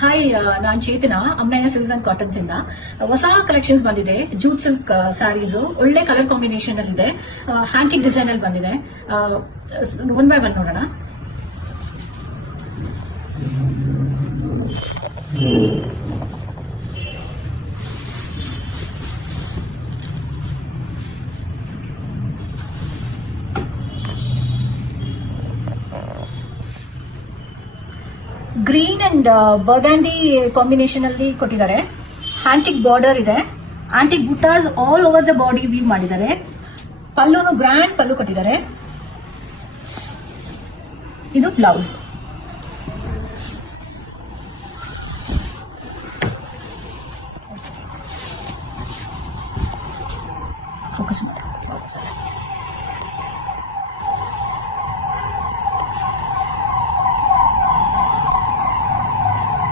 Hi, ನಾನ್ ಚೇತನ, ಅಮ್ಮಯ್ಯ silks and cottons ಇಂದ. ಹೊಸ ಕಲೆಕ್ಷನ್ಸ್ ಬಂದಿದೆ. ಜೂಟ್ ಸಿಲ್ಕ್ ಸ್ಯಾರೀಸ್ ಒಳ್ಳೆ ಕಲರ್ ಕಾಂಬಿನೇಷನ್ ಅಲ್ಲಿ ಇದೆ. ಹ್ಯಾಂಟಿಕ್ ಡಿಸೈನ್ ಅಲ್ಲಿ ಬಂದಿದೆ. ಒನ್ ಬೈ ಒನ್ ನೋಡೋಣ. ಗ್ರೀನ್ ಅಂಡ್ ಬರ್ಗಂಡಿ ಕಾಂಬಿನೇಷನ್ ಅಲ್ಲಿ ಕೊಟ್ಟಿದ್ದಾರೆ. ಹ್ಯಾಂಟಿಕ್ ಬಾರ್ಡರ್ ಇದೆ. Antique butas all over the body view ಮಾಡಿದ್ದಾರೆ. ಪಲ್ಲುನು ಗ್ರ್ಯಾಂಡ್ ಪಲ್ಲು ಕೊಟ್ಟಿದ್ದಾರೆ. ಇದು ಬ್ಲೌಸ್. ಫೋಕಸ್ ಮಾಡಿ.